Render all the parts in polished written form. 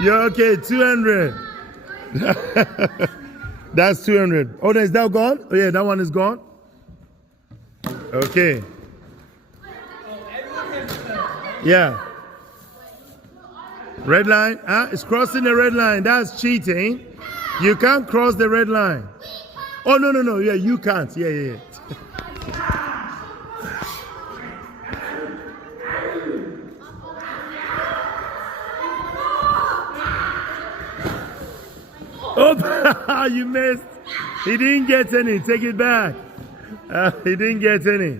You're okay, 200. That's 200. Oh, is that gone? Oh, yeah, that one is gone. Okay. Yeah. Red line. It's crossing the red line. That's cheating. You can't cross the red line. Oh, no. Yeah, you can't. Yeah. Oh, you missed. He didn't get any. Take it back. He didn't get any.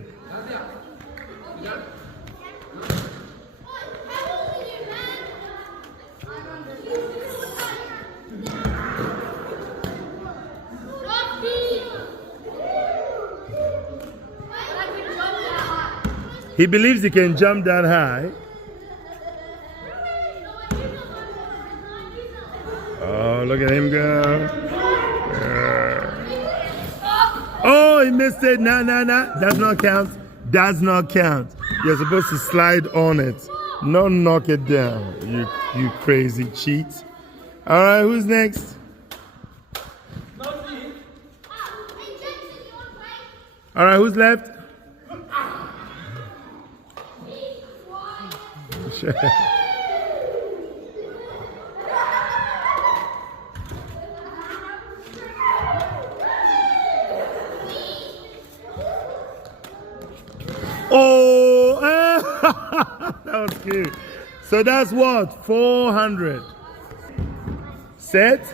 He believes he can jump that high. Oh, look at him go. Oh, he missed it. Nah. Does not count. Does not count. You're supposed to slide on it, not knock it down. You crazy cheat. All right, who's next? All right, who's left? Oh, that was good. So that's what? 400. Set,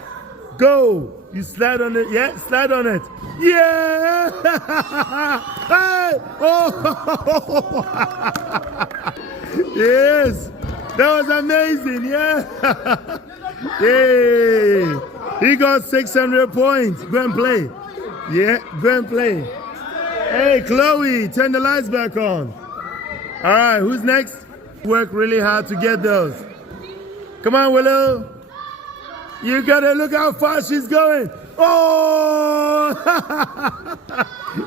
go. You slide on it. Yeah, slide on it. Yeah. Hey. Oh. Yes. That was amazing. Yeah. Yay. He got 600 points. Go and play. Yeah, go and play. Hey, Chloe, turn the lights back on. All right, who's next? Work really hard to get those. Come on, Willow. You gotta look how far she's going. Oh!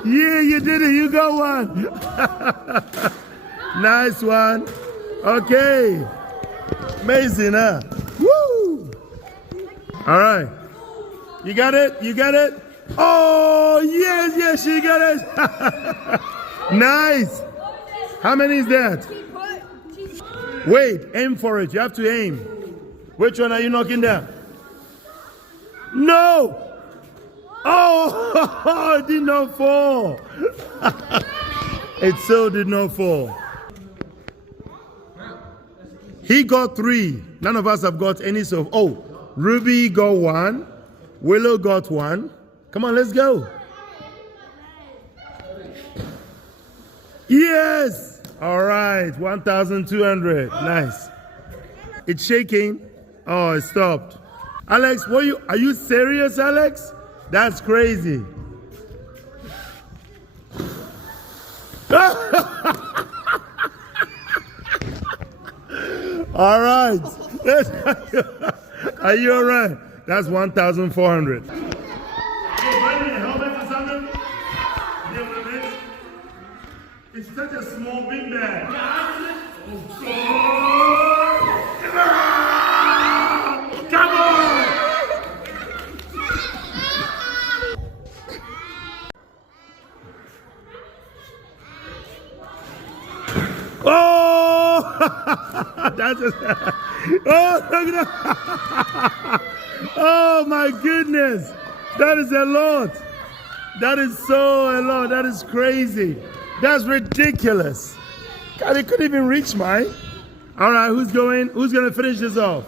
Yeah, you did it. You got one. Nice one. Okay. Amazing, huh? Woo! All right. You got it? You got it? Oh, yes, she got it. Nice. How many is that? Wait, aim for it. You have to aim. Which one are you knocking down? No. Oh, it did not fall. It so did not fall. He got 3. None of us have got any. So, Ruby got 1. Willow got 1. Come on, let's go. Yes. All right, 1,200. Nice. It's shaking. Oh, it stopped. Alex, are you serious, Alex? That's crazy. All right. Are you all right? That's 1,400. It's such a small bin bag. Come on! Oh! That's just, oh, look at that. Oh my goodness. That is a lot. That is so a lot. That is crazy. That's ridiculous. God, it couldn't even reach mine. All right, who's going? Who's going to finish this off?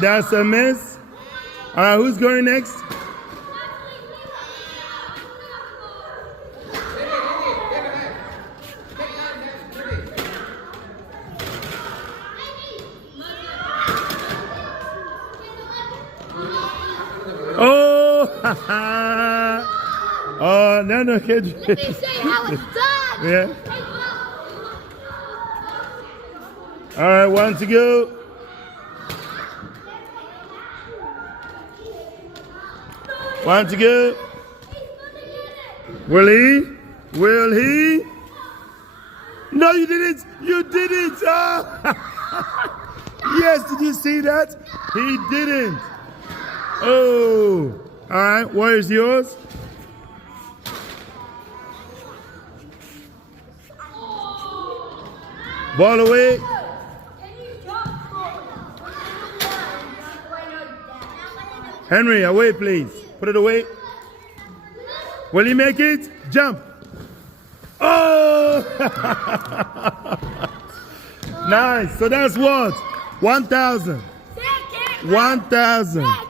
That's a miss. All right, who's going next? Oh, oh, no, kid. They say how it's done. Yeah. All right, 1 to go. One to go. Will he? Will he? No, you didn't. You didn't. Yes, did you see that? He didn't. Oh. All right, where is yours? Ball away. Henry, away, please. Put it away. Will he make it? Jump. Oh! Nice. So that's what? 1,000. 1,000.